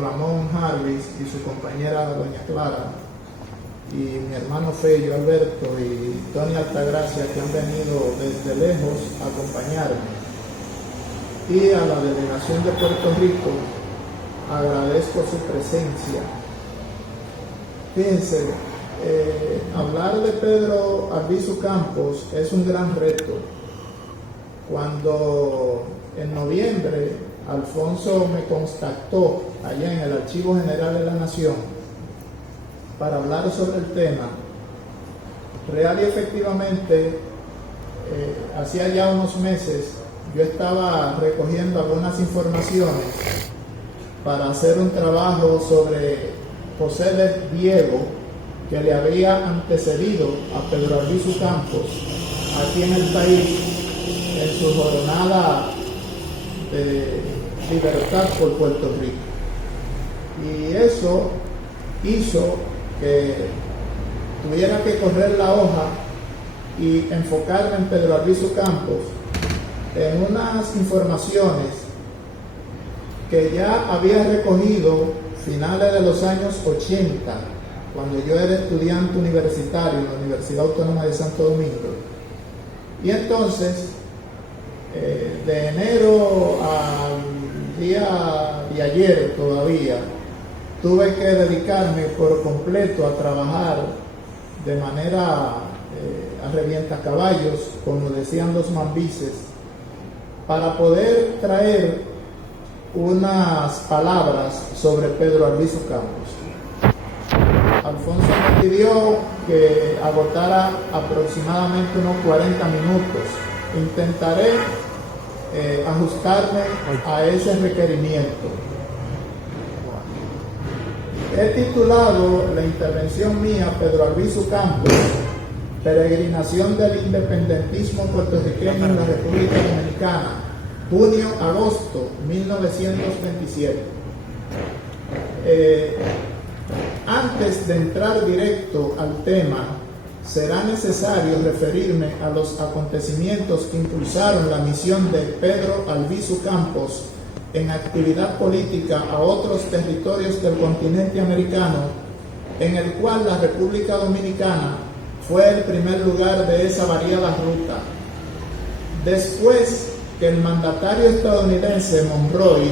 Ramón Jarvis y su compañera doña Clara, y mi hermano Fello Alberto y Tony Altagracia, que han venido desde lejos a acompañarme, y a la delegación de Puerto Rico agradezco su presencia. Fíjense, hablar de Pedro Albizu Campos es un gran reto. Cuando en noviembre Alfonso me contactó allá en el Archivo General de la Nación para hablar sobre el tema, real y efectivamente, hacía ya unos meses yo estaba recogiendo algunas informaciones para hacer un trabajo sobre José de Diego, que le había antecedido a Pedro Albizu Campos aquí en el país en su jornada de libertad por Puerto Rico. Y eso hizo que tuviera que correr la hoja y enfocarme en Pedro Albizu Campos en unas informaciones que ya había recogido finales de los años 80, cuando yo era estudiante universitario en la Universidad Autónoma de Santo Domingo. Y entonces, de enero al día de ayer todavía, tuve que dedicarme por completo a trabajar de manera a revientacaballos, como decían los mambises, para poder traer unas palabras sobre Pedro Albizu Campos. Alfonso me pidió que agotara aproximadamente unos 40 minutos. Intentaré ajustarme a ese requerimiento. He titulado la intervención mía Pedro Albizu Campos, Peregrinación del Independentismo Puertorriqueño en la República Dominicana, junio-agosto 1927. Antes de entrar directo al tema, será necesario referirme a los acontecimientos que impulsaron la misión de Pedro Albizu Campos en actividad política a otros territorios del continente americano, en el cual la República Dominicana fue el primer lugar de esa variada ruta. Después que el mandatario estadounidense Monroe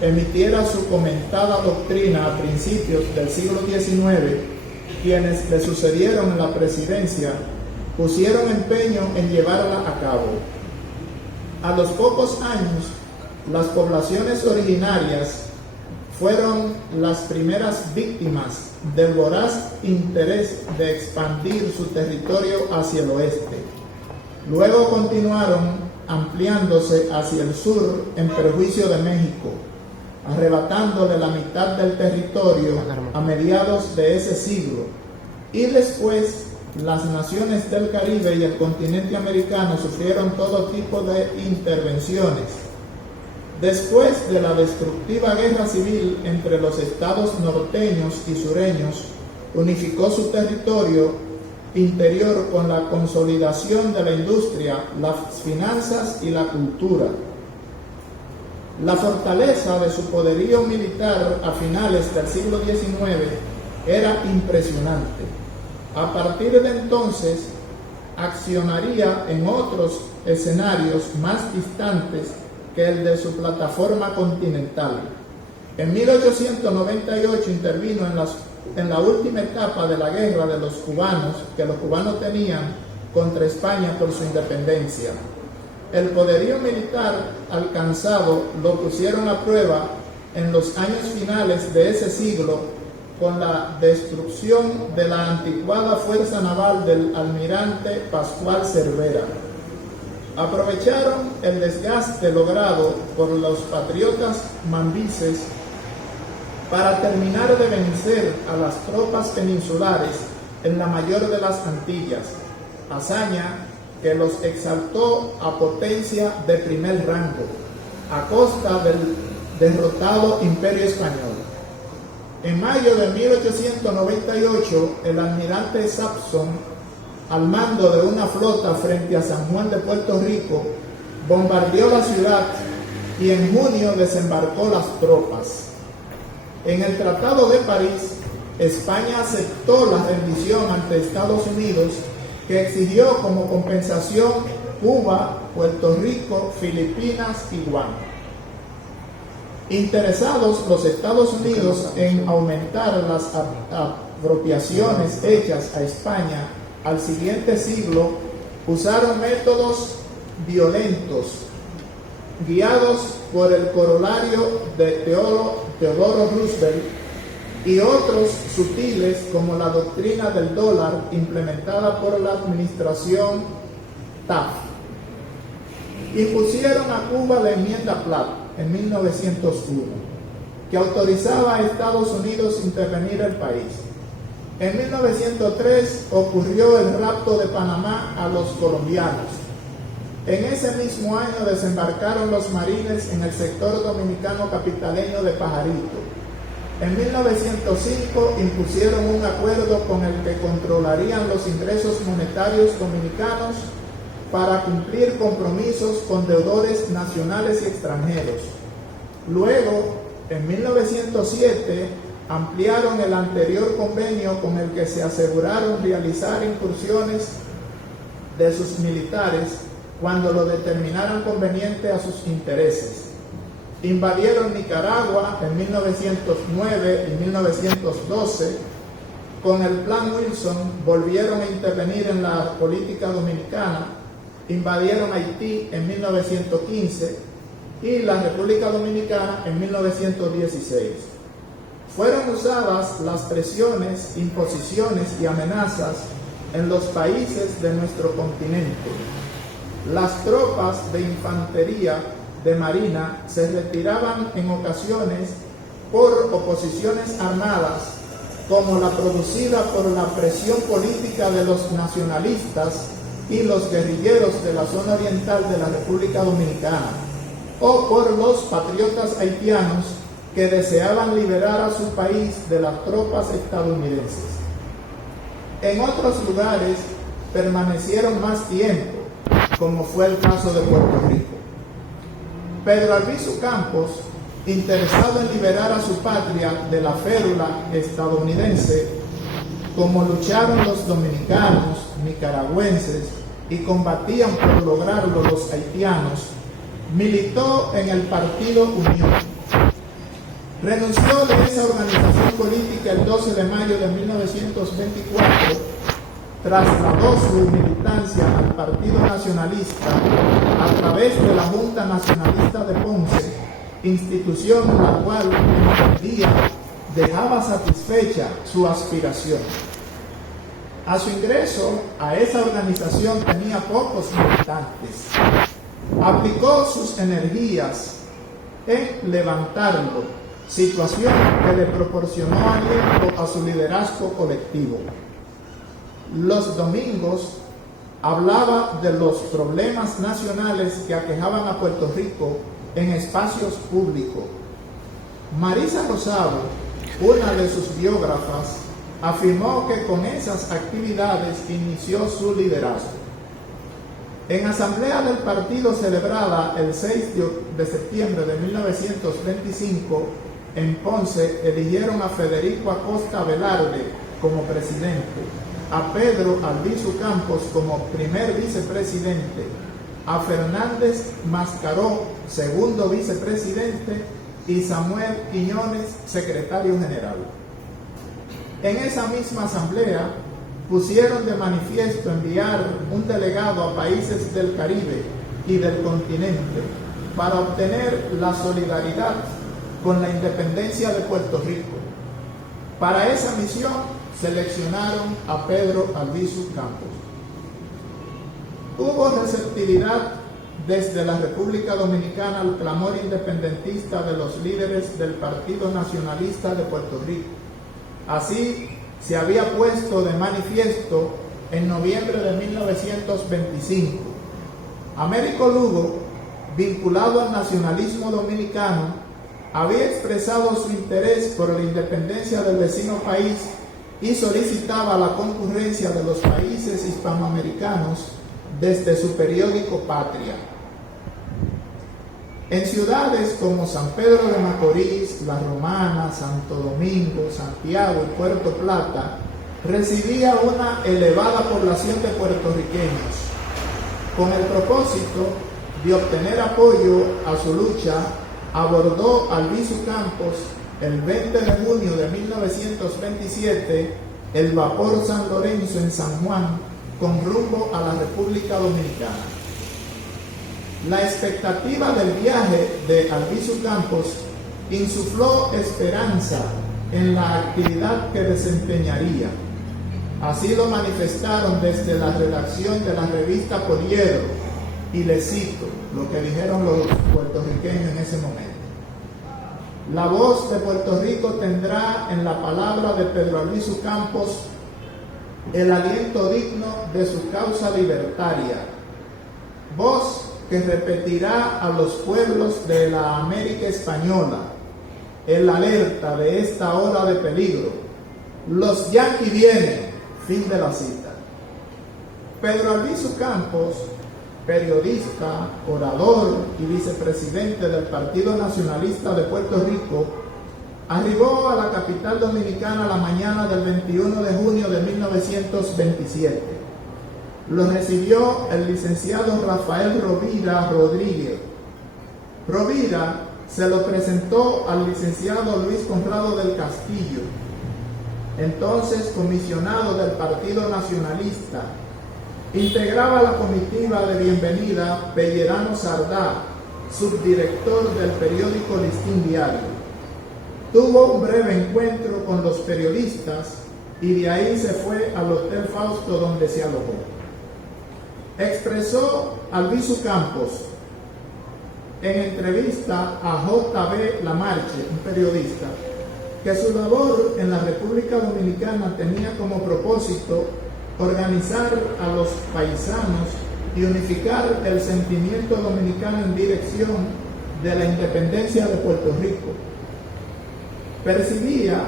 emitiera su comentada doctrina a principios del siglo XIX, quienes le sucedieron en la presidencia pusieron empeño en llevarla a cabo. A los pocos años, las poblaciones originarias fueron las primeras víctimas del voraz interés de expandir su territorio hacia el oeste. Luego continuaron ampliándose hacia el sur en perjuicio de México, arrebatándole la mitad del territorio a mediados de ese siglo, y después las naciones del Caribe y el continente americano sufrieron todo tipo de intervenciones. Después de la destructiva guerra civil entre los estados norteños y sureños, unificó su territorio interior con la consolidación de la industria, las finanzas y la cultura. La fortaleza de su poderío militar a finales del siglo XIX era impresionante. A partir de entonces, accionaría en otros escenarios más distantes que el de su plataforma continental. En 1898 intervino en la última etapa de la guerra de los cubanos, que los cubanos tenían contra España por su independencia. El poderío militar alcanzado lo pusieron a prueba en los años finales de ese siglo con la destrucción de la anticuada fuerza naval del almirante Pascual Cervera. Aprovecharon el desgaste logrado por los patriotas mambises para terminar de vencer a las tropas peninsulares en la mayor de las Antillas, hazaña que los exaltó a potencia de primer rango, a costa del derrotado Imperio Español. En mayo de 1898, el almirante Sampson, al mando de una flota frente a San Juan de Puerto Rico, bombardeó la ciudad y en junio desembarcó las tropas. En el Tratado de París, España aceptó la rendición ante Estados Unidos, que exigió como compensación Cuba, Puerto Rico, Filipinas y Guam. Interesados los Estados Unidos en aumentar las apropiaciones hechas a España al siguiente siglo, usaron métodos violentos, guiados por el corolario de Teodoro Roosevelt, y otros sutiles como la doctrina del dólar implementada por la administración Taft. Impusieron a Cuba la enmienda Platt en 1901, que autorizaba a Estados Unidos intervenir el país. En 1903 ocurrió el rapto de Panamá a los colombianos. En ese mismo año desembarcaron los marines en el sector dominicano capitaleño de Pajarito. En 1905 impusieron un acuerdo con el que controlarían los ingresos monetarios dominicanos para cumplir compromisos con deudores nacionales y extranjeros. Luego, en 1907, ampliaron el anterior convenio con el que se aseguraron realizar incursiones de sus militares cuando lo determinaran conveniente a sus intereses. Invadieron Nicaragua en 1909 y 1912. Con el Plan Wilson volvieron a intervenir en la política dominicana. Invadieron Haití en 1915 y la República Dominicana en 1916. Fueron usadas las presiones, imposiciones y amenazas en los países de nuestro continente. Las tropas de infantería de marina se retiraban en ocasiones por oposiciones armadas, como la producida por la presión política de los nacionalistas y los guerrilleros de la zona oriental de la República Dominicana, o por los patriotas haitianos que deseaban liberar a su país de las tropas estadounidenses. En otros lugares permanecieron más tiempo, como fue el caso de Puerto Rico. Pedro Albizu Campos, interesado en liberar a su patria de la férula estadounidense, como lucharon los dominicanos, nicaragüenses y combatían por lograrlo los haitianos, militó en el Partido Unión. Renunció de esa organización política el 12 de mayo de 1924, trasladó su militancia al Partido Nacionalista a través de la Junta Nacionalista de Ponce, institución en la cual entendía dejaba satisfecha su aspiración. A su ingreso a esa organización tenía pocos militantes. Aplicó sus energías en levantarlo, situación que le proporcionó aliento a su liderazgo colectivo. Los domingos hablaba de los problemas nacionales que aquejaban a Puerto Rico en espacios públicos. Marisa Rosado, una de sus biógrafas, afirmó que con esas actividades inició su liderazgo. En asamblea del partido celebrada el 6 de septiembre de 1925 en Ponce, eligieron a Federico Acosta Velarde como presidente, a Pedro Albizu Campos como primer vicepresidente, a Fernández Mascaró, segundo vicepresidente, y Samuel Quiñones, secretario general. En esa misma asamblea pusieron de manifiesto enviar un delegado a países del Caribe y del continente para obtener la solidaridad con la independencia de Puerto Rico. Para esa misión seleccionaron a Pedro Albizu Campos. Hubo receptividad desde la República Dominicana al clamor independentista de los líderes del Partido Nacionalista de Puerto Rico. Así se había puesto de manifiesto en noviembre de 1925. Américo Lugo, vinculado al nacionalismo dominicano, había expresado su interés por la independencia del vecino país y solicitaba la concurrencia de los países hispanoamericanos desde su periódico Patria. En ciudades como San Pedro de Macorís, La Romana, Santo Domingo, Santiago y Puerto Plata, residía una elevada población de puertorriqueños. Con el propósito de obtener apoyo a su lucha, abordó Albizu Campos el 20 de junio de 1927 el vapor San Lorenzo en San Juan con rumbo a la República Dominicana. La expectativa del viaje de Albizu Campos insufló esperanza en la actividad que desempeñaría. Así lo manifestaron desde la redacción de la revista Poliedro, y les cito lo que dijeron los puertorriqueños en ese momento. La voz de Puerto Rico tendrá en la palabra de Pedro Albizu Campos el aliento digno de su causa libertaria, voz que repetirá a los pueblos de la América Española el alerta de esta hora de peligro. Los yanquis vienen. Fin de la cita. Pedro Albizu Campos, periodista, orador y vicepresidente del Partido Nacionalista de Puerto Rico, arribó a la capital dominicana la mañana del 21 de junio de 1927. Lo recibió el licenciado Rafael Rovira Rodríguez. Rovira se lo presentó al licenciado Luis Conrado del Castillo, entonces comisionado del Partido Nacionalista. Integraba la comitiva de bienvenida Pellerano Sardá, subdirector del periódico Listín Diario. Tuvo un breve encuentro con los periodistas y de ahí se fue al Hotel Fausto, donde se alojó. Expresó Albizu Campos en entrevista a J.B. Lamarche, un periodista, que su labor en la República Dominicana tenía como propósito organizar a los paisanos y unificar el sentimiento dominicano en dirección de la independencia de Puerto Rico. Percibía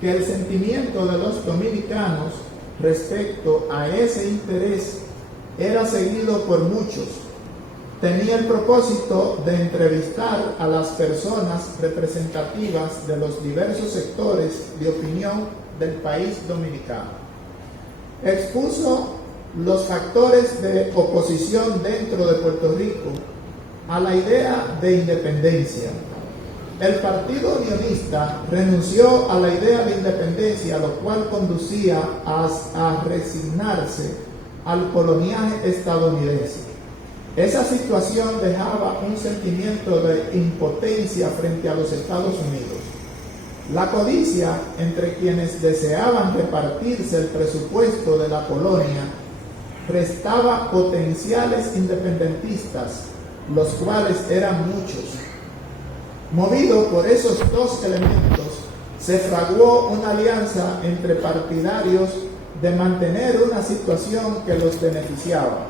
que el sentimiento de los dominicanos respecto a ese interés era seguido por muchos. Tenía el propósito de entrevistar a las personas representativas de los diversos sectores de opinión del país dominicano. Expuso los factores de oposición dentro de Puerto Rico a la idea de independencia. El Partido Unionista renunció a la idea de independencia, lo cual conducía a resignarse al coloniaje estadounidense. Esa situación dejaba un sentimiento de impotencia frente a los Estados Unidos. La codicia entre quienes deseaban repartirse el presupuesto de la colonia restaba potenciales independentistas, los cuales eran muchos. Movido por esos dos elementos, se fraguó una alianza entre partidarios de mantener una situación que los beneficiaba.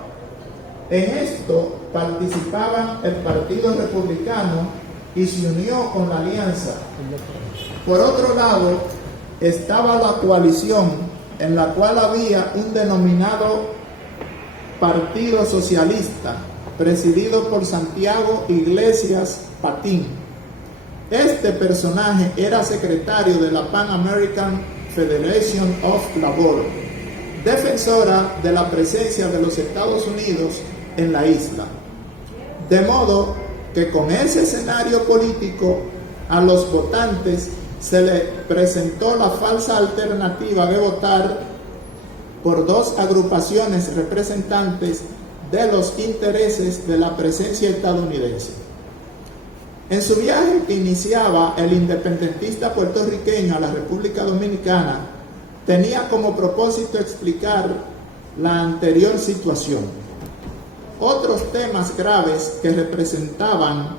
En esto participaban el Partido Republicano y se unió con la alianza. Por otro lado, estaba la coalición, en la cual había un denominado Partido Socialista, presidido por Santiago Iglesias Patín. Este personaje era secretario de la Pan American Federation of Labor, defensora de la presencia de los Estados Unidos en la isla. De modo que con ese escenario político a los votantes se le presentó la falsa alternativa de votar por dos agrupaciones representantes de los intereses de la presencia estadounidense. En su viaje que iniciaba el independentista puertorriqueño a la República Dominicana, tenía como propósito explicar la anterior situación. Otros temas graves que representaban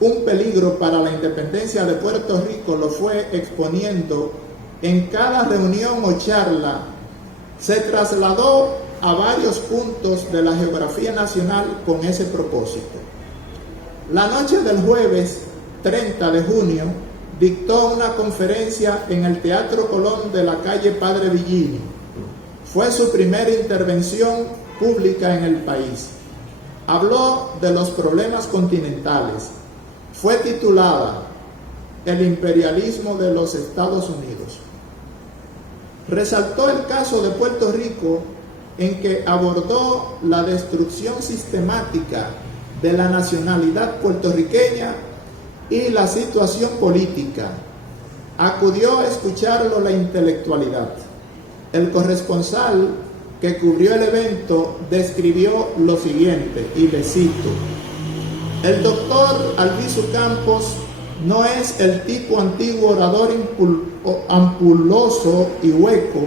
un peligro para la independencia de Puerto Rico lo fue exponiendo en cada reunión o charla. Se trasladó a varios puntos de la geografía nacional con ese propósito. La noche del jueves 30 de junio dictó una conferencia en el Teatro Colón de la calle Padre Villini. Fue su primera intervención pública en el país. Habló de los problemas continentales, fue titulada El imperialismo de los Estados Unidos. Resaltó el caso de Puerto Rico, en que abordó la destrucción sistemática de la nacionalidad puertorriqueña y la situación política. Acudió a escucharlo la intelectualidad. El corresponsal que cubrió el evento describió lo siguiente, y le cito: el doctor Albizu Campos no es el tipo antiguo orador ampuloso y hueco,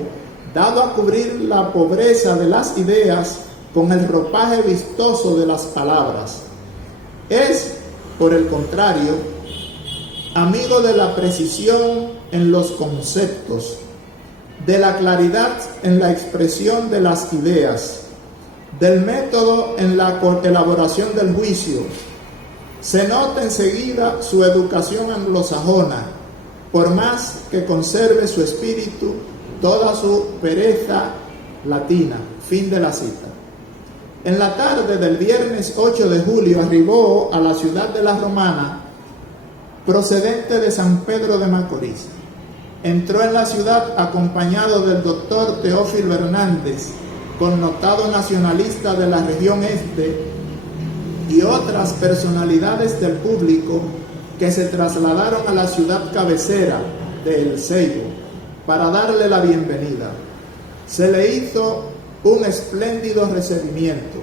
dado a cubrir la pobreza de las ideas con el ropaje vistoso de las palabras. Es, por el contrario, amigo de la precisión en los conceptos, de la claridad en la expresión de las ideas, del método en la elaboración del juicio. Se nota enseguida su educación anglosajona, por más que conserve su espíritu toda su pereza latina. Fin de la cita. En la tarde del viernes 8 de julio arribó a la ciudad de La Romana, procedente de San Pedro de Macorís. Entró en la ciudad acompañado del doctor Teófilo Hernández, connotado nacionalista de la región este, y otras personalidades del público que se trasladaron a la ciudad cabecera de El Ceibo para darle la bienvenida. Se le hizo un espléndido recibimiento.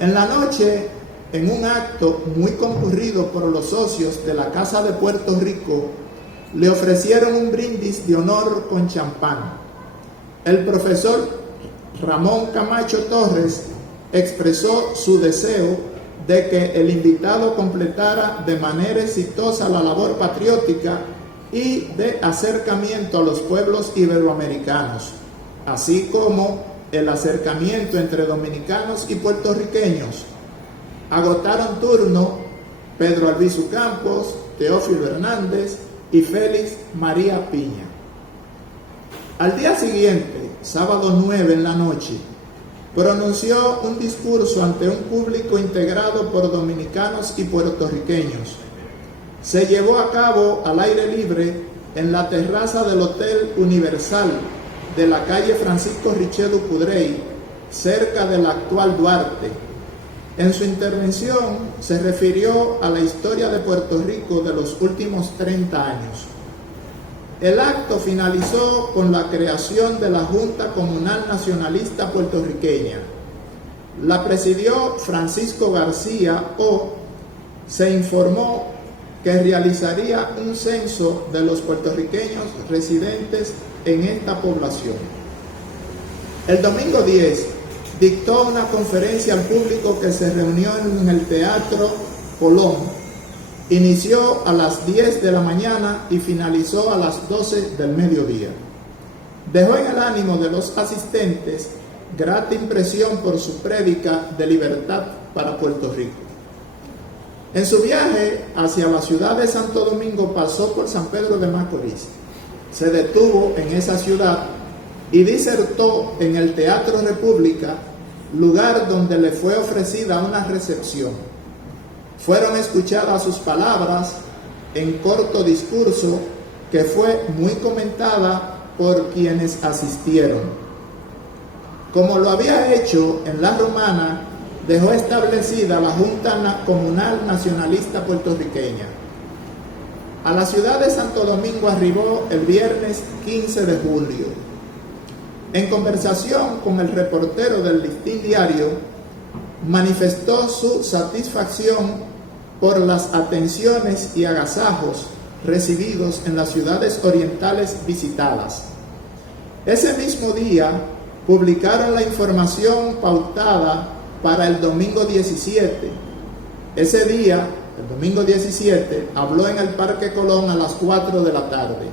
En la noche, en un acto muy concurrido por los socios de la Casa de Puerto Rico, le ofrecieron un brindis de honor con champán. El profesor Ramón Camacho Torres expresó su deseo de que el invitado completara de manera exitosa la labor patriótica y de acercamiento a los pueblos iberoamericanos, así como el acercamiento entre dominicanos y puertorriqueños. Agotaron turno Pedro Albizu Campos, Teófilo Hernández y Félix María Piña. Al día siguiente, sábado 9 en la noche, pronunció un discurso ante un público integrado por dominicanos y puertorriqueños. Se llevó a cabo al aire libre en la terraza del Hotel Universal de la calle Francisco Richelieu Cudrey, cerca del actual Duarte. En su intervención se refirió a la historia de Puerto Rico de los últimos 30 años. El acto finalizó con la creación de la Junta Comunal Nacionalista Puertorriqueña. La presidió Francisco García O. Se informó que realizaría un censo de los puertorriqueños residentes en esta población. El domingo 10 dictó una conferencia al público que se reunió en el Teatro Colón. Inició a las 10 de la mañana y finalizó a las 12 del mediodía. Dejó en el ánimo de los asistentes grata impresión por su prédica de libertad para Puerto Rico. En su viaje hacia la ciudad de Santo Domingo pasó por San Pedro de Macorís. Se detuvo en esa ciudad y disertó en el Teatro República, lugar donde le fue ofrecida una recepción. Fueron escuchadas sus palabras en corto discurso que fue muy comentada por quienes asistieron. Como lo había hecho en La Romana, dejó establecida la Junta Comunal Nacionalista Puertorriqueña. A la ciudad de Santo Domingo arribó el viernes 15 de julio. En conversación con el reportero del Listín Diario, manifestó su satisfacción por las atenciones y agasajos recibidos en las ciudades orientales visitadas. Ese mismo día publicaron la información pautada para el domingo 17. Ese día, el domingo 17, habló en el Parque Colón a las 4 de la tarde.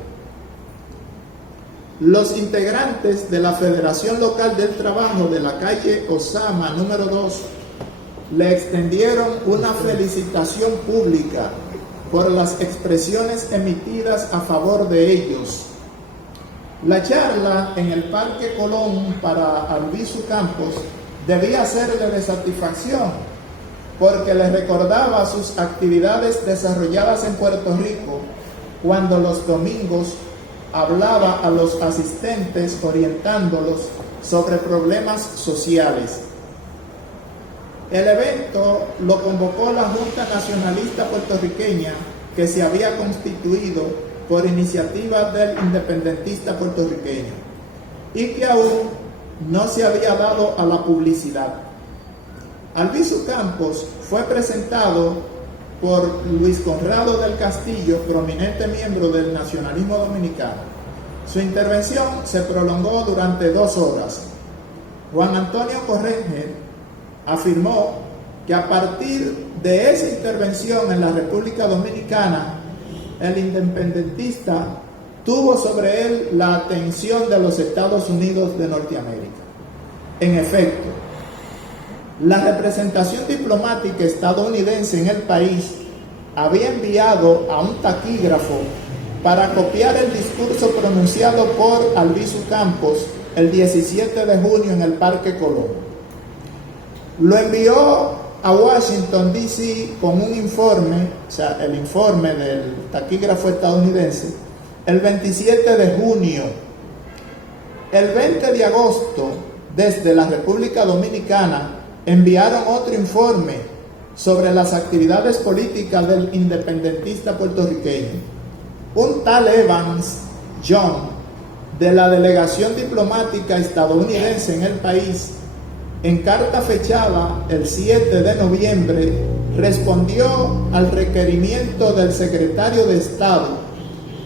Los integrantes de la Federación Local del Trabajo de la calle Osama número 2 le extendieron una felicitación pública por las expresiones emitidas a favor de ellos. La charla en el Parque Colón para Albizu Campos debía serle de satisfacción, porque le recordaba sus actividades desarrolladas en Puerto Rico cuando los domingos hablaba a los asistentes orientándolos sobre problemas sociales. El evento lo convocó la Junta Nacionalista Puertorriqueña, que se había constituido por iniciativa del independentista puertorriqueño y que aún no se había dado a la publicidad. Albizu Campos fue presentado por Luis Conrado del Castillo, prominente miembro del nacionalismo dominicano. Su intervención se prolongó durante 2 horas. Juan Antonio Correger afirmó que a partir de esa intervención en la República Dominicana, el independentista tuvo sobre él la atención de los Estados Unidos de Norteamérica. En efecto, la representación diplomática estadounidense en el país había enviado a un taquígrafo para copiar el discurso pronunciado por Albizu Campos el 17 de junio en el Parque Colón. Lo envió a Washington, D.C. con un informe, o sea, el informe del taquígrafo estadounidense, el 27 de junio. El 20 de agosto, desde la República Dominicana, enviaron otro informe sobre las actividades políticas del independentista puertorriqueño. Un tal Evans John, de la delegación diplomática estadounidense en el país, en carta fechada el 7 de noviembre, respondió al requerimiento del secretario de Estado,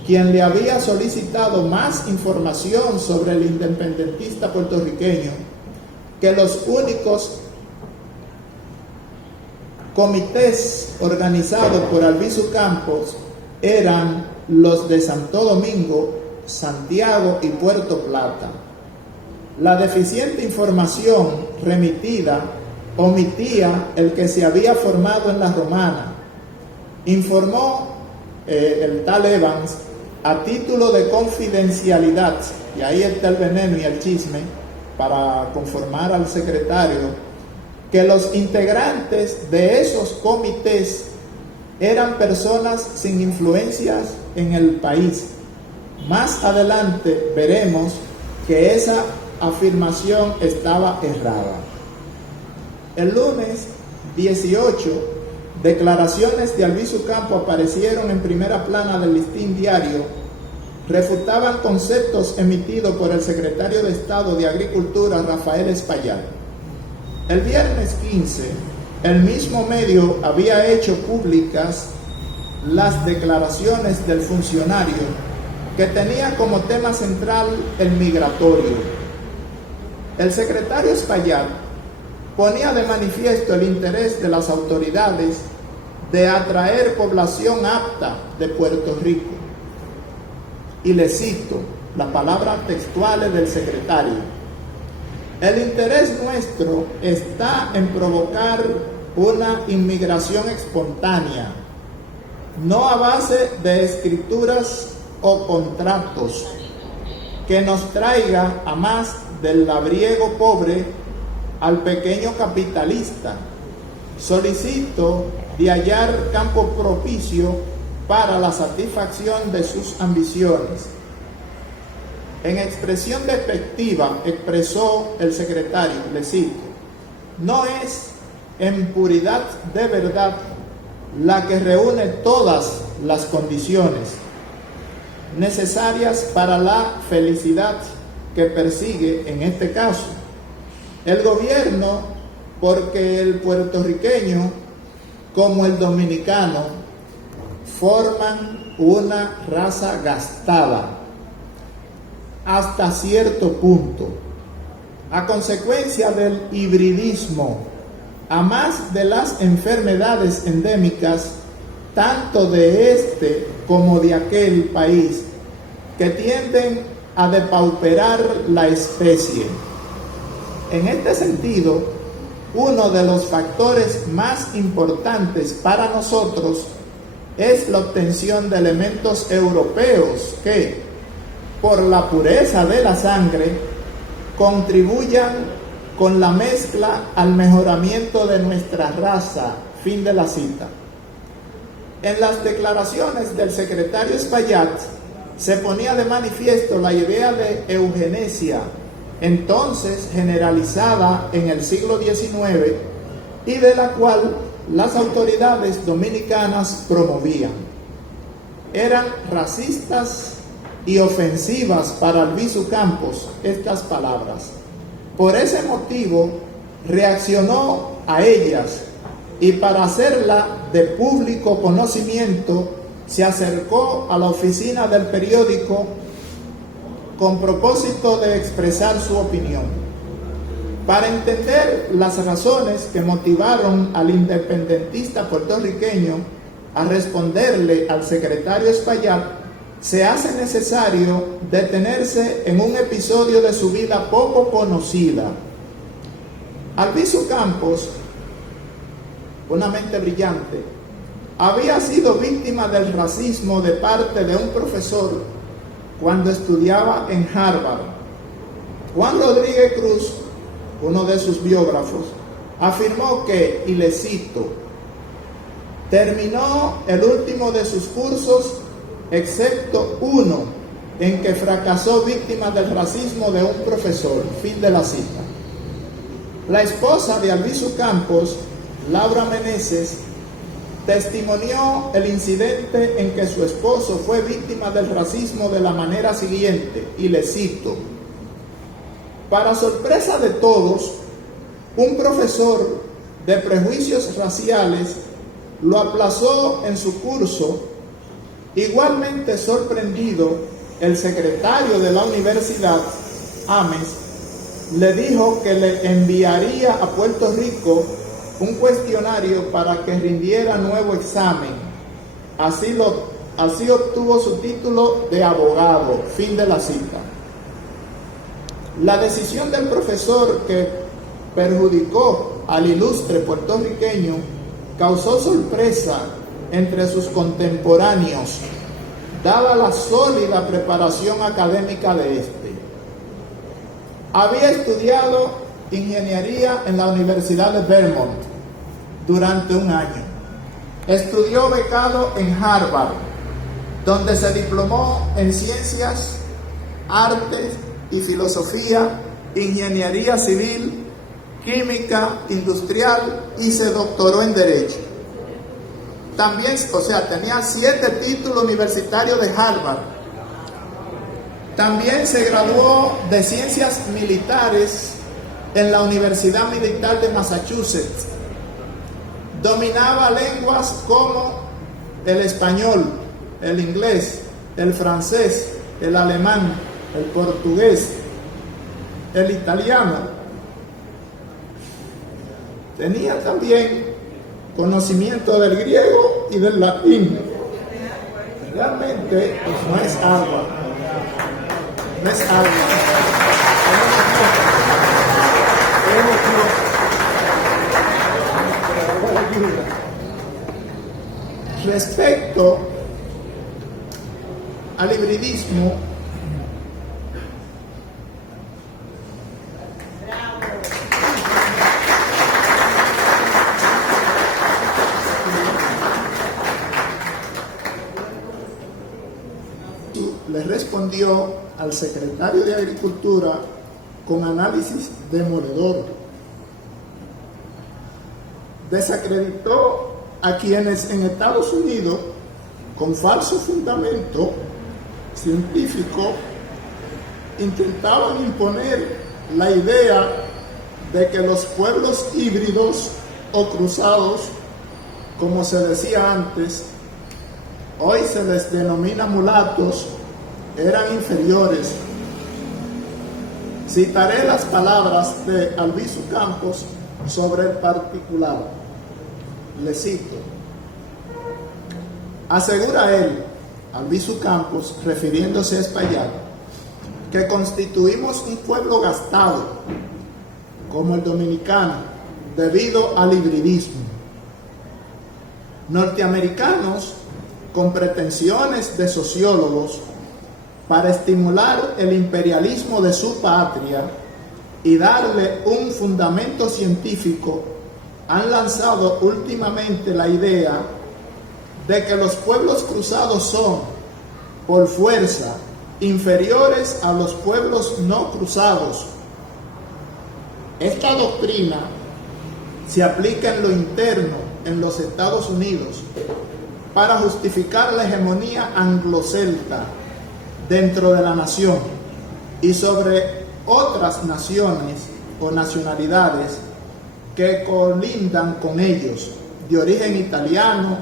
quien le había solicitado más información sobre el independentista puertorriqueño, que los únicos comités organizados por Albizu Campos eran los de Santo Domingo, Santiago y Puerto Plata. La deficiente información remitida omitía el que se había formado en la Romana. Informó el tal Evans a título de confidencialidad, y ahí está el veneno y el chisme para conformar al secretario, que los integrantes de esos comités eran personas sin influencias en el país. Más adelante veremos que esa afirmación estaba errada. El lunes 18, declaraciones de Albizu Campos aparecieron en primera plana del Listín Diario, refutaban conceptos emitidos por el secretario de Estado de Agricultura, Rafael Espaillat. El viernes 15, el mismo medio había hecho públicas las declaraciones del funcionario, que tenía como tema central el migratorio. El secretario Espaillat ponía de manifiesto el interés de las autoridades de atraer población apta de Puerto Rico. Y le cito las palabras textuales del secretario: el interés nuestro está en provocar una inmigración espontánea, no a base de escrituras o contratos, que nos traiga a más del labriego pobre al pequeño capitalista. Solicito de hallar campo propicio para la satisfacción de sus ambiciones. En expresión despectiva expresó el secretario, le cito: no es en puridad de verdad la que reúne todas las condiciones necesarias para la felicidad que persigue en este caso el gobierno, porque el puertorriqueño como el dominicano forman una raza gastada hasta cierto punto, a consecuencia del hibridismo, a más de las enfermedades endémicas tanto de este como de aquel país, que tienden a depauperar la especie. En este sentido, uno de los factores más importantes para nosotros es la obtención de elementos europeos que, por la pureza de la sangre, contribuyan con la mezcla al mejoramiento de nuestra raza. Fin de la cita. En las declaraciones del secretario Espaillat se ponía de manifiesto la idea de eugenesia, entonces generalizada en el siglo XIX y de la cual las autoridades dominicanas promovían. Eran racistas y ofensivas para Albizu Campos estas palabras. Por ese motivo reaccionó a ellas y para hacerla de público conocimiento se acercó a la oficina del periódico con propósito de expresar su opinión. Para entender las razones que motivaron al independentista puertorriqueño a responderle al secretario Espaillat, se hace necesario detenerse en un episodio de su vida poco conocida. Albizu Campos, una mente brillante, había sido víctima del racismo de parte de un profesor cuando estudiaba en Harvard. Juan Rodríguez Cruz, uno de sus biógrafos, afirmó que, y le cito, terminó el último de sus cursos, excepto uno en que fracasó víctima del racismo de un profesor. Fin de la cita. La esposa de Albizu Campos, Laura Meneses, testimonió el incidente en que su esposo fue víctima del racismo de la manera siguiente, y le cito: para sorpresa de todos, un profesor de prejuicios raciales lo aplazó en su curso. Igualmente sorprendido, el secretario de la universidad, Ames, le dijo que le enviaría a Puerto Rico un cuestionario para que rindiera nuevo examen. Así obtuvo su título de abogado. Fin de la cita. La decisión del profesor, que perjudicó al ilustre puertorriqueño, causó sorpresa entre sus contemporáneos, dada la sólida preparación académica de este. Había estudiado ingeniería en la Universidad de Vermont durante un año. Estudió becado en Harvard, donde se diplomó en ciencias, artes y filosofía, ingeniería civil, química industrial y se doctoró en Derecho. También, tenía 7 títulos universitarios de Harvard. También se graduó de Ciencias Militares en la Universidad Militar de Massachusetts. Dominaba lenguas como el español, el inglés, el francés, el alemán, el portugués, el italiano. Tenía también conocimiento del griego y del latín. Realmente no es agua. No es agua. Respecto al hibridismo, le respondió al secretario de Agricultura con análisis demoledor. Desacreditó a quienes en Estados Unidos, con falso fundamento científico, intentaban imponer la idea de que los pueblos híbridos o cruzados, como se decía antes, hoy se les denomina mulatos, eran inferiores. Citaré las palabras de Albizu Campos sobre el particular. Le cito: asegura él, Albizu Campos, refiriéndose a Espaillat, que constituimos un pueblo gastado, como el dominicano, debido al hibridismo. Norteamericanos con pretensiones de sociólogos para estimular el imperialismo de su patria y darle un fundamento científico, han lanzado últimamente la idea de que los pueblos cruzados son, por fuerza, inferiores a los pueblos no cruzados. Esta doctrina se aplica en lo interno en los Estados Unidos para justificar la hegemonía anglo-celta dentro de la nación y sobre otras naciones o nacionalidades que colindan con ellos, de origen italiano,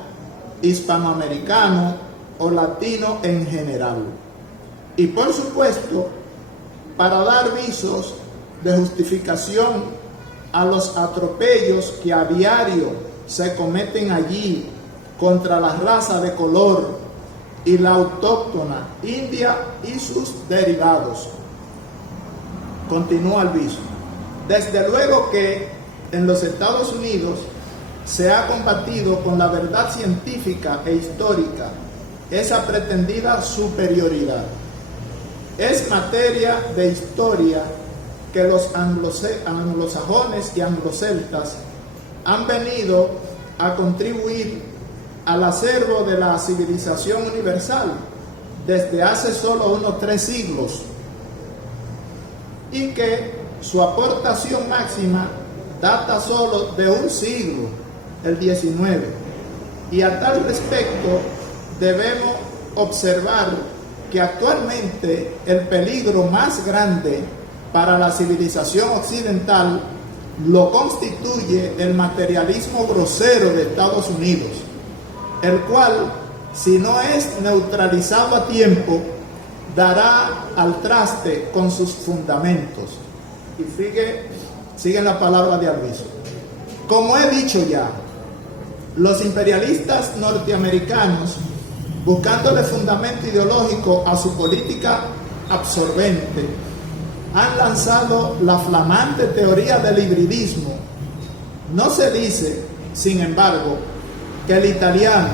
hispanoamericano o latino en general. Y por supuesto, para dar visos de justificación a los atropellos que a diario se cometen allí contra la raza de color y la autóctona india y sus derivados. Continúa el viso. Desde luego que en los Estados Unidos se ha combatido con la verdad científica e histórica esa pretendida superioridad. Es materia de historia que los anglosajones y angloceltas han venido a contribuir al acervo de la civilización universal desde hace solo unos 3 siglos, y que su aportación máxima data solo de un siglo, el XIX. Y a tal respecto debemos observar que actualmente el peligro más grande para la civilización occidental lo constituye el materialismo grosero de Estados Unidos, el cual, si no es neutralizado a tiempo, dará al traste con sus fundamentos. Y sigue la palabra de Alviso. Como he dicho ya, los imperialistas norteamericanos, buscándole fundamento ideológico a su política absorbente, han lanzado la flamante teoría del hibridismo. No se dice, sin embargo, que el italiano,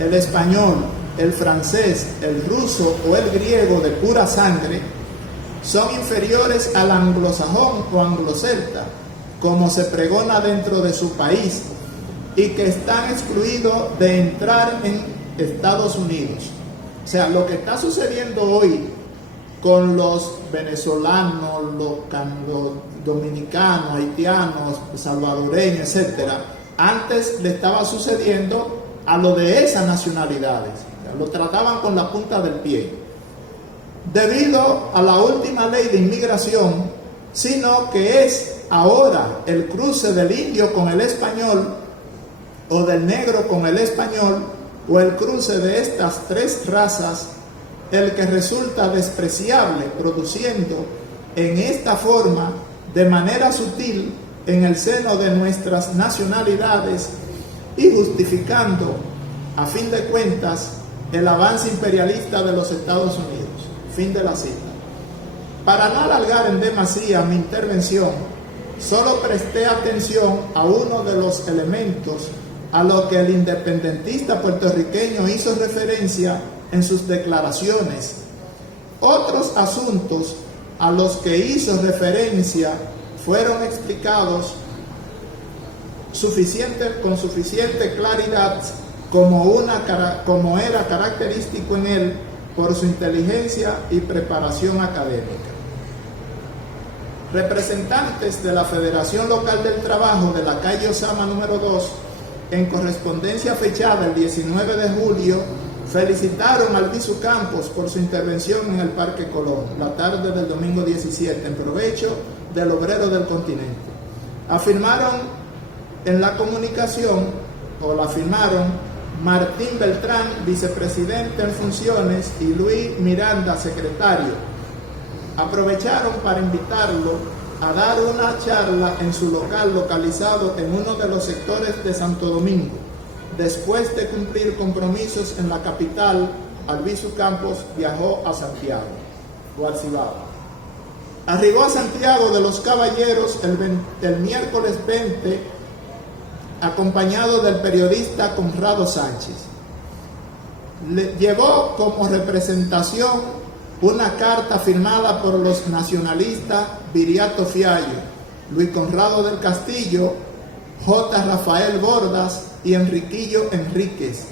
el español, el francés, el ruso o el griego de pura sangre son inferiores al anglosajón o anglocelta, como se pregona dentro de su país, y que están excluidos de entrar en Estados Unidos. O sea, lo que está sucediendo hoy con los venezolanos, los dominicanos, haitianos, salvadoreños, etcétera, antes le estaba sucediendo a lo de esas nacionalidades. Lo trataban con la punta del pie. Debido a la última ley de inmigración, sino que es ahora el cruce del indio con el español, o del negro con el español, o el cruce de estas 3 razas, el que resulta despreciable, produciendo en esta forma, de manera sutil, en el seno de nuestras nacionalidades, y justificando, a fin de cuentas, el avance imperialista de los Estados Unidos. Fin de la cita. Para no alargar en demasía mi intervención, solo presté atención a uno de los elementos a lo que el independentista puertorriqueño hizo referencia en sus declaraciones. Otros asuntos a los que hizo referencia fueron explicados con suficiente claridad como era característico en él por su inteligencia y preparación académica. Representantes de la Federación Local del Trabajo de la calle Osama número 2, en correspondencia fechada el 19 de julio, felicitaron a Albizu Campos por su intervención en el Parque Colón, la tarde del domingo 17, en provecho del obrero del continente. Afirmaron en la comunicación, o la firmaron Martín Beltrán, vicepresidente en funciones, y Luis Miranda, secretario. Aprovecharon para invitarlo a dar una charla en su local localizado en uno de los sectores de Santo Domingo. Después de cumplir compromisos en la capital, Albizu Campos viajó a Santiago, o al Cibao. Arribó a Santiago de los Caballeros el miércoles 20, acompañado del periodista Conrado Sánchez. Le llevó como representación una carta firmada por los nacionalistas Viriato Fiallo, Luis Conrado del Castillo, J. Rafael Bordas y Enriquillo Enríquez,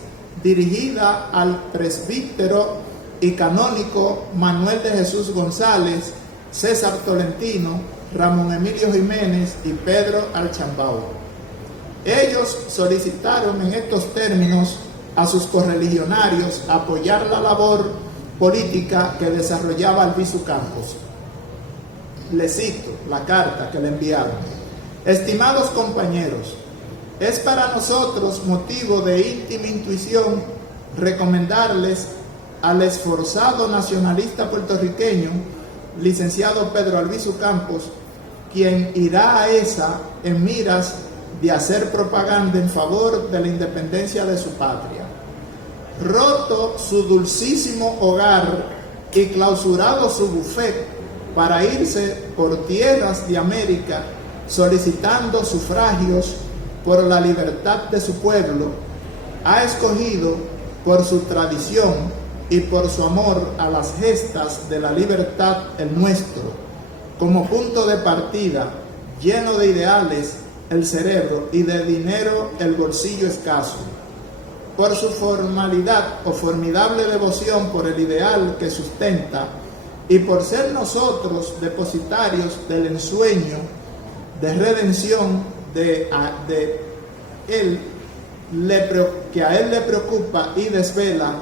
dirigida al presbítero y canónigo Manuel de Jesús González, César Tolentino, Ramón Emilio Jiménez y Pedro Archambao. Ellos solicitaron en estos términos a sus correligionarios apoyar la labor política que desarrollaba Albizu Campos. Le cito la carta que le enviaron. Estimados compañeros, es para nosotros motivo de íntima intuición recomendarles al esforzado nacionalista puertorriqueño, licenciado Pedro Albizu Campos, quien irá a esa en miras de hacer propaganda en favor de la independencia de su patria. Roto su dulcísimo hogar y clausurado su bufet para irse por tierras de América solicitando sufragios por la libertad de su pueblo, ha escogido por su tradición y por su amor a las gestas de la libertad el nuestro, como punto de partida, lleno de ideales el cerebro y de dinero el bolsillo escaso. Por su formalidad o formidable devoción por el ideal que sustenta y por ser nosotros depositarios del ensueño de redención que a él le preocupa y desvela,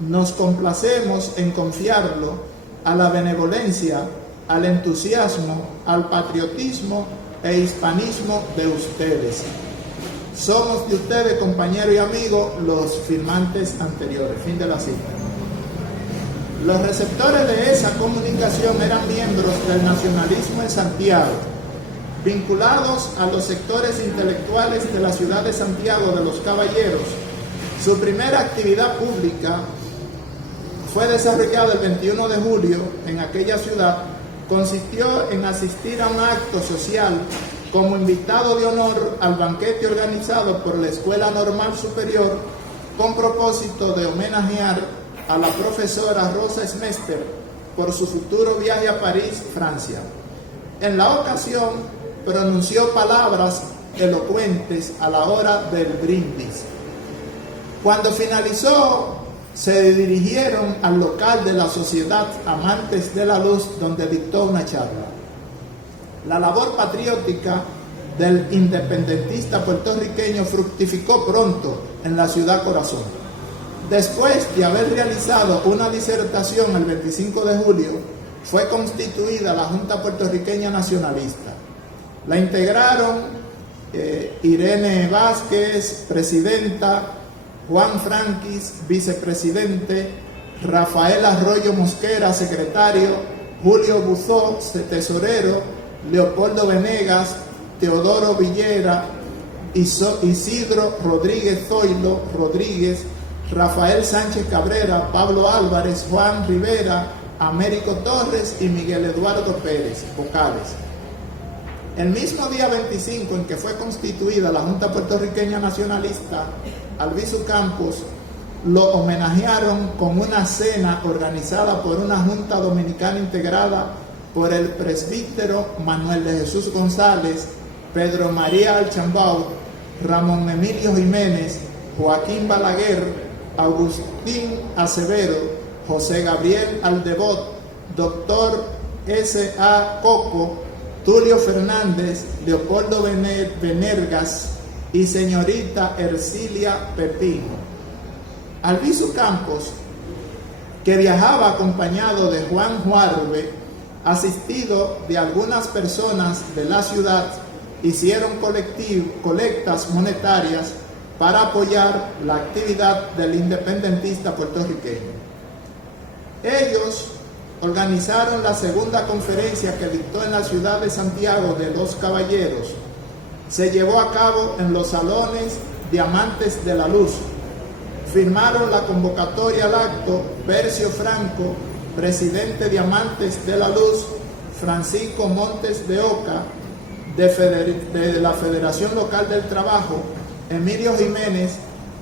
nos complacemos en confiarlo a la benevolencia, al entusiasmo, al patriotismo e hispanismo de ustedes. Somos de ustedes, compañero y amigo, los firmantes anteriores. Fin de la cita. Los receptores de esa comunicación eran miembros del nacionalismo en Santiago, vinculados a los sectores intelectuales de la ciudad de Santiago de los Caballeros. Su primera actividad pública fue desarrollada el 21 de julio en aquella ciudad. Consistió en asistir a un acto social como invitado de honor al banquete organizado por la Escuela Normal Superior con propósito de homenajear a la profesora Rosa Smester por su futuro viaje a París, Francia. En la ocasión pronunció palabras elocuentes a la hora del brindis. Cuando finalizó, se dirigieron al local de la Sociedad Amantes de la Luz, donde dictó una charla. La labor patriótica del independentista puertorriqueño fructificó pronto en la ciudad corazón. Después de haber realizado una disertación el 25 de julio, fue constituida la Junta Puertorriqueña Nacionalista. La integraron Irene Vázquez, presidenta, Juan Franquis, vicepresidente, Rafael Arroyo Mosquera, secretario, Julio Buzó, tesorero, Leopoldo Venegas, Teodoro Villera, Isidro Rodríguez Zoilo Rodríguez, Rafael Sánchez Cabrera, Pablo Álvarez, Juan Rivera, Américo Torres y Miguel Eduardo Pérez, vocales. El mismo día 25 en que fue constituida la Junta Puertorriqueña Nacionalista, Albizu Campos lo homenajearon con una cena organizada por una Junta Dominicana integrada por el presbítero Manuel de Jesús González, Pedro María Archambao, Ramón Emilio Jiménez, Joaquín Balaguer, Agustín Acevedo, José Gabriel Aldebot, Doctor S.A. Coco, Tulio Fernández, Leopoldo Venergas y señorita Ercilia Pepino. Albizu Campos, que viajaba acompañado de Juan Juarbe, asistido de algunas personas de la ciudad, hicieron colectas monetarias para apoyar la actividad del independentista puertorriqueño. Ellos organizaron la segunda conferencia que dictó en la ciudad de Santiago de los Caballeros. Se llevó a cabo en los salones de Amantes de la Luz. Firmaron la convocatoria al acto Percio Franco, presidente de Amantes de la Luz, Francisco Montes de Oca, de la Federación Local del Trabajo, Emilio Jiménez,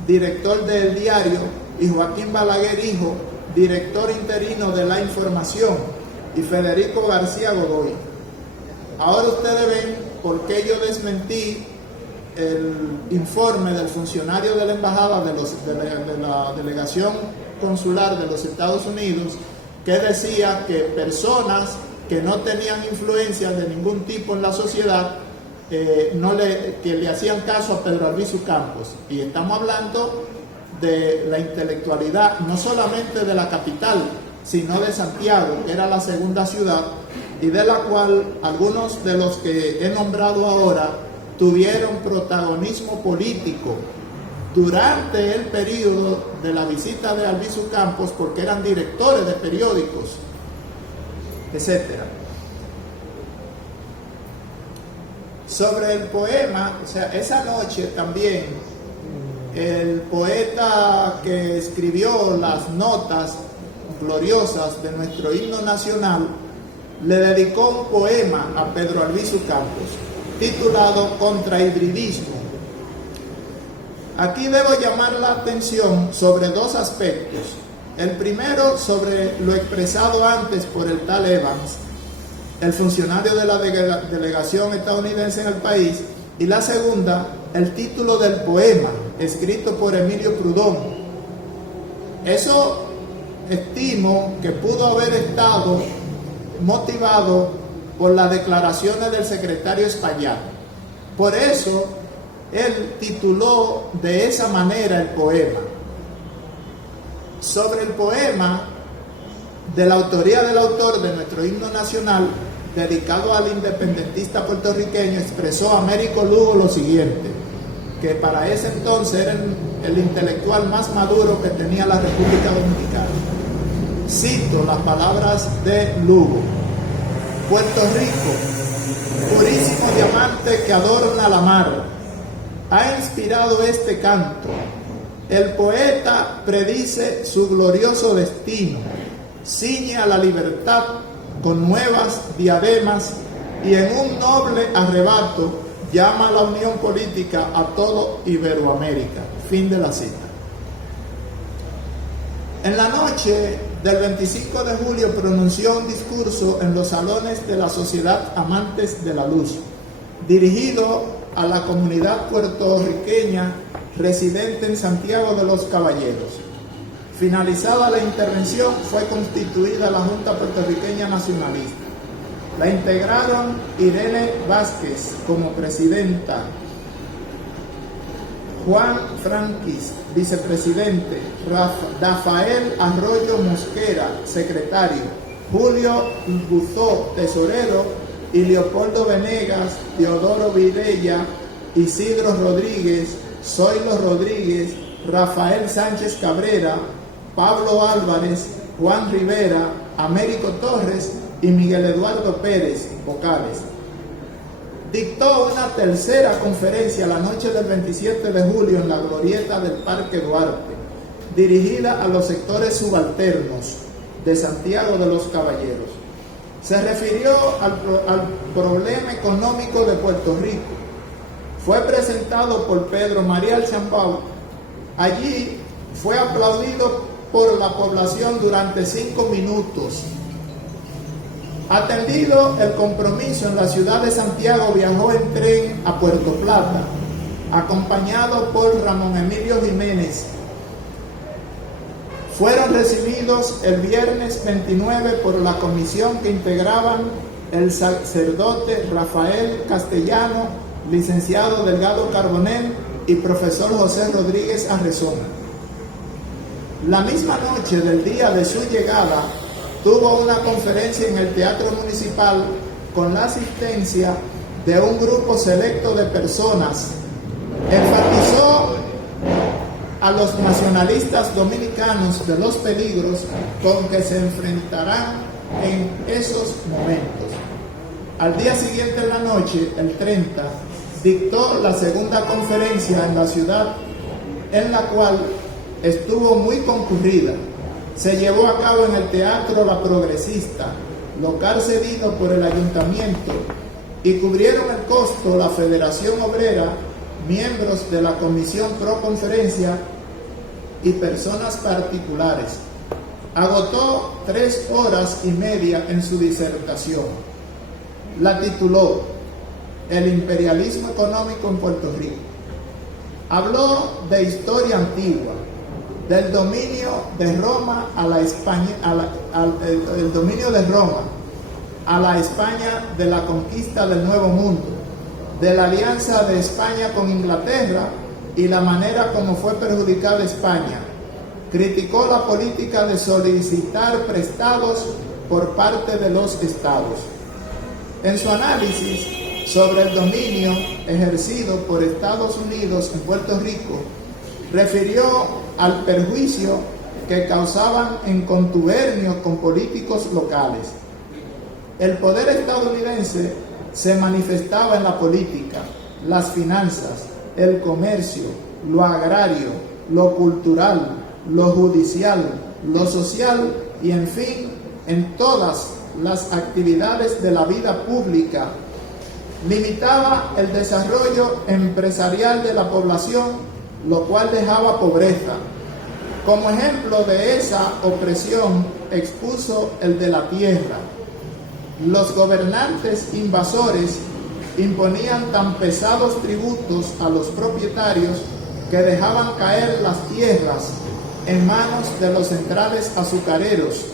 director del diario, y Joaquín Balaguer, hijo, director interino de La Información, y Federico García Godoy. Ahora ustedes ven por qué yo desmentí el informe del funcionario de la embajada de la delegación consular de los Estados Unidos, que decía que personas que no tenían influencia de ningún tipo en la sociedad que le hacían caso a Pedro Albizu Campos. Y estamos hablando de la intelectualidad no solamente de la capital, sino de Santiago, que era la segunda ciudad, y de la cual algunos de los que he nombrado ahora tuvieron protagonismo político durante el periodo de la visita de Albizu Campos, porque eran directores de periódicos, etc. Sobre el poema, o sea, esa noche también el poeta que escribió las notas gloriosas de nuestro himno nacional le dedicó un poema a Pedro Albizu Campos titulado Contrahibridismo. Aquí debo llamar la atención sobre dos aspectos. El primero, sobre lo expresado antes por el tal Evans, el funcionario de la delegación estadounidense en el país, y la segunda, el título del poema, escrito por Emilio Prudón. Eso estimo que pudo haber estado motivado por las declaraciones del secretario Espaillat. Por eso, él tituló de esa manera el poema. Sobre el poema, de la autoría del autor de nuestro himno nacional, dedicado al independentista puertorriqueño, expresó Américo Lugo lo siguiente, que para ese entonces era el intelectual más maduro que tenía la República Dominicana. Cito las palabras de Lugo: Puerto Rico, purísimo diamante que adorna la mar, ha inspirado este canto. El poeta predice su glorioso destino, ciñe a la libertad con nuevas diademas y en un noble arrebato llama a la unión política a todo Iberoamérica. Fin de la cita. En la noche del 25 de julio pronunció un discurso en los salones de la Sociedad Amantes de la Luz, dirigido a la comunidad puertorriqueña residente en Santiago de los Caballeros. Finalizada la intervención, fue constituida la Junta Puertorriqueña Nacionalista. La integraron Irene Vázquez como presidenta, Juan Franquis, vicepresidente, Rafael Arroyo Mosquera, secretario, Julio Buzó, tesorero, y Leopoldo Venegas, Teodoro Virella, Isidro Rodríguez, Zoilo Rodríguez, Rafael Sánchez Cabrera, Pablo Álvarez, Juan Rivera, Américo Torres y Miguel Eduardo Pérez, vocales. Dictó una tercera conferencia la noche del 27 de julio en la glorieta del Parque Duarte, dirigida a los sectores subalternos de Santiago de los Caballeros. Se refirió al problema económico de Puerto Rico. Fue presentado por Pedro María Archambault. Allí fue aplaudido por la población durante 5 minutos. Atendido el compromiso, en la ciudad de Santiago viajó en tren a Puerto Plata, acompañado por Ramón Emilio Jiménez. Fueron recibidos el viernes 29 por la comisión que integraban el sacerdote Rafael Castellano, licenciado Delgado Carbonell y profesor José Rodríguez Arrezona. La misma noche del día de su llegada, tuvo una conferencia en el Teatro Municipal con la asistencia de un grupo selecto de personas. Enfatizó a los nacionalistas dominicanos de los peligros con que se enfrentarán en esos momentos. Al día siguiente en la noche, el 30, dictó la segunda conferencia en la ciudad, en la cual estuvo muy concurrida. Se llevó a cabo en el Teatro La Progresista, local cedido por el ayuntamiento, y cubrieron el costo la Federación Obrera, miembros de la Comisión Pro Conferencia y personas particulares. agotó 3 horas y media en su disertación. La tituló El imperialismo económico en Puerto Rico. Habló de historia antigua, del dominio de Roma a la España, el dominio de Roma a la España de la conquista del Nuevo Mundo, de la alianza de España con Inglaterra y la manera como fue perjudicada España. Criticó la política de solicitar prestados por parte de los estados. En su análisis sobre el dominio ejercido por Estados Unidos en Puerto Rico, refirió al perjuicio que causaban en contubernio con políticos locales. El poder estadounidense se manifestaba en la política, las finanzas, el comercio, lo agrario, lo cultural, lo judicial, lo social y, en fin, en todas las actividades de la vida pública. Limitaba el desarrollo empresarial de la población, lo cual dejaba pobreza. Como ejemplo de esa opresión expuso el de la tierra. Los gobernantes invasores imponían tan pesados tributos a los propietarios que dejaban caer las tierras en manos de los centrales azucareros.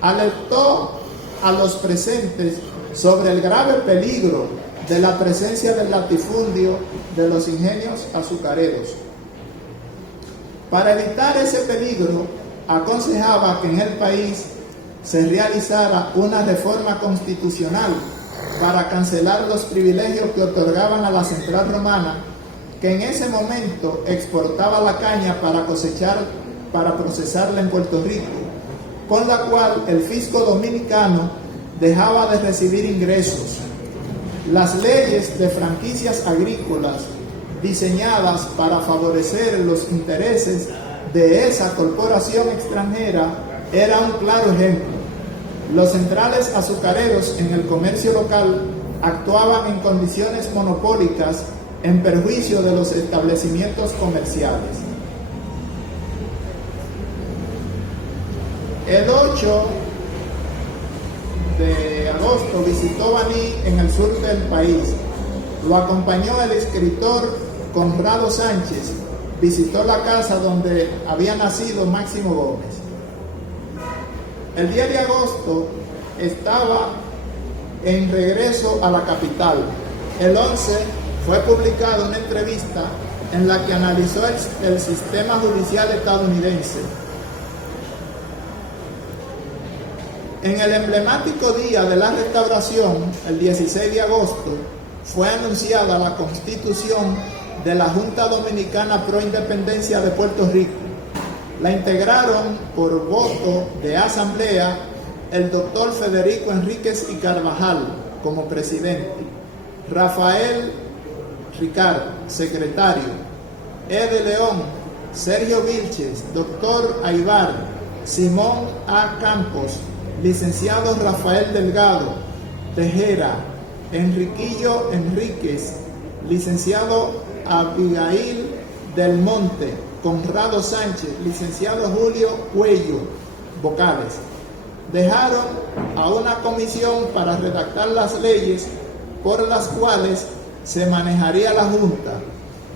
Alertó a los presentes sobre el grave peligro de la presencia del latifundio de los ingenios azucareros. Para evitar ese peligro, aconsejaba que en el país se realizara una reforma constitucional para cancelar los privilegios que otorgaban a la central romana, que en ese momento exportaba la caña para procesarla en Puerto Rico, con la cual el fisco dominicano dejaba de recibir ingresos. Las leyes de franquicias agrícolas diseñadas para favorecer los intereses de esa corporación extranjera era un claro ejemplo. Los centrales azucareros en el comercio local actuaban en condiciones monopólicas en perjuicio de los establecimientos comerciales. El 8 de agosto visitó Baní en el sur del país. Lo acompañó el escritor Conrado Sánchez. Visitó la casa donde había nacido Máximo Gómez. El 10 de agosto estaba en regreso a la capital. El 11 fue publicada una entrevista en la que analizó el sistema judicial estadounidense. En el emblemático día de la Restauración, el 16 de agosto, fue anunciada la constitución de la Junta Dominicana Pro Independencia de Puerto Rico. La integraron por voto de asamblea el doctor Federico Enríquez y Carvajal como presidente, Rafael Ricard, secretario, de León, Sergio Vilches, doctor Aybar, Simón A. Campos, licenciado Rafael Delgado, Tejera, Enriquillo Enríquez, licenciado Abigail del Monte, Conrado Sánchez, licenciado Julio Cuello, vocales. Dejaron a una comisión para redactar las leyes por las cuales se manejaría la Junta.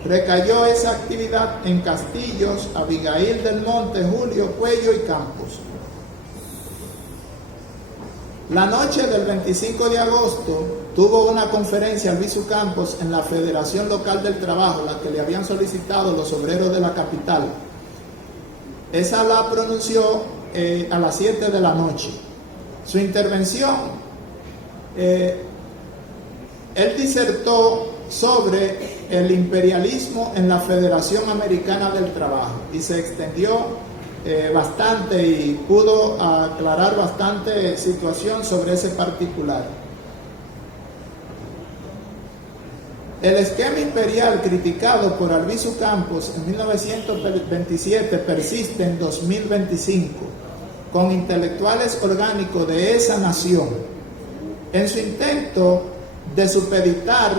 Recayó esa actividad en Castillos, Abigail del Monte, Julio Cuello y Campos. La noche del 25 de agosto tuvo una conferencia Albizu Campos en la Federación Local del Trabajo, la que le habían solicitado los obreros de la capital. Esa la pronunció a las 7 de la noche. Su intervención, él disertó sobre el imperialismo en la Federación Americana del Trabajo y se extendió bastante y pudo aclarar bastante situación sobre ese particular. El esquema imperial criticado por Albizu Campos en 1927 persiste en 2025 con intelectuales orgánicos de esa nación en su intento de supeditar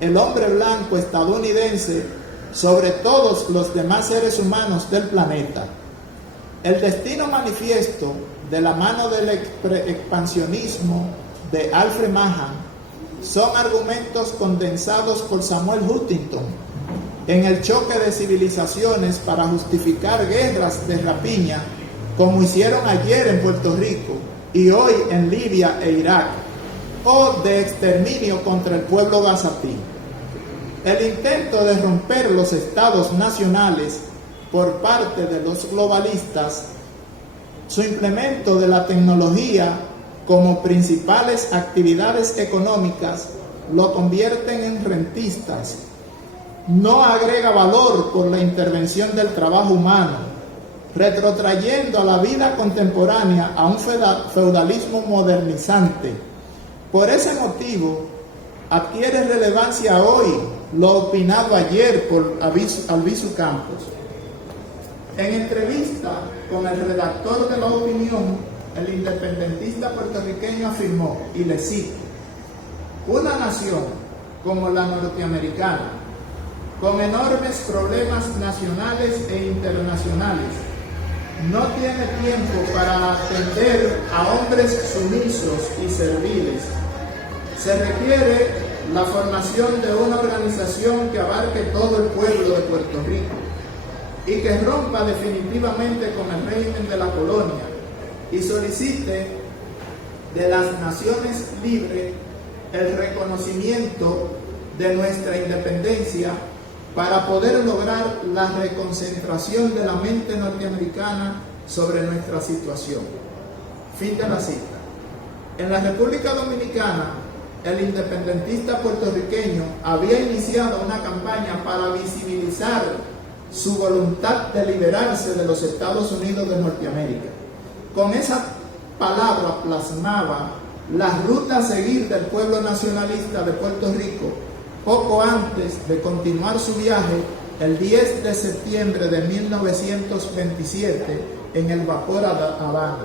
el hombre blanco estadounidense sobre todos los demás seres humanos del planeta. El destino manifiesto de la mano del expansionismo de Alfred Mahan son argumentos condensados por Samuel Huntington en el choque de civilizaciones para justificar guerras de rapiña, como hicieron ayer en Puerto Rico y hoy en Libia e Irak, o de exterminio contra el pueblo gazatí. El intento de romper los estados nacionales por parte de los globalistas, su implemento de la tecnología como principales actividades económicas lo convierten en rentistas, no agrega valor por la intervención del trabajo humano, retrotrayendo a la vida contemporánea a un feudalismo modernizante. Por ese motivo, adquiere relevancia hoy lo opinado ayer por Albizu Campos. En entrevista con el redactor de La Opinión, el independentista puertorriqueño afirmó, y le cito: una nación como la norteamericana, con enormes problemas nacionales e internacionales, no tiene tiempo para atender a hombres sumisos y serviles. Se requiere la formación de una organización que abarque todo el pueblo de Puerto Rico y que rompa definitivamente con el régimen de la colonia y solicite de las naciones libres el reconocimiento de nuestra independencia para poder lograr la reconcentración de la mente norteamericana sobre nuestra situación. Fin de la cita. En la República Dominicana, el independentista puertorriqueño había iniciado una campaña para visibilizar su voluntad de liberarse de los Estados Unidos de Norteamérica. Con esa palabra plasmaba la ruta a seguir del pueblo nacionalista de Puerto Rico poco antes de continuar su viaje el 10 de septiembre de 1927 en el vapor Habana.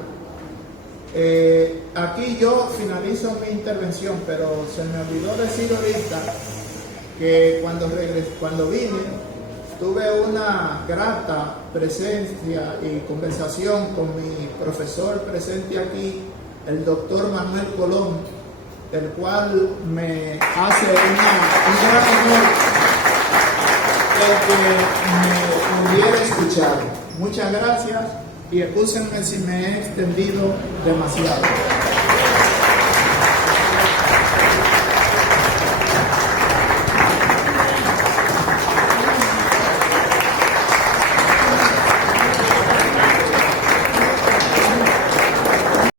Aquí yo finalizo mi intervención, pero se me olvidó decir ahorita que cuando vine tuve una grata presencia y conversación con mi profesor presente aquí, el doctor Manuel Colón, el cual me hace un gran honor el que me pudiera escuchar. Muchas gracias y excúsenme si me he extendido demasiado.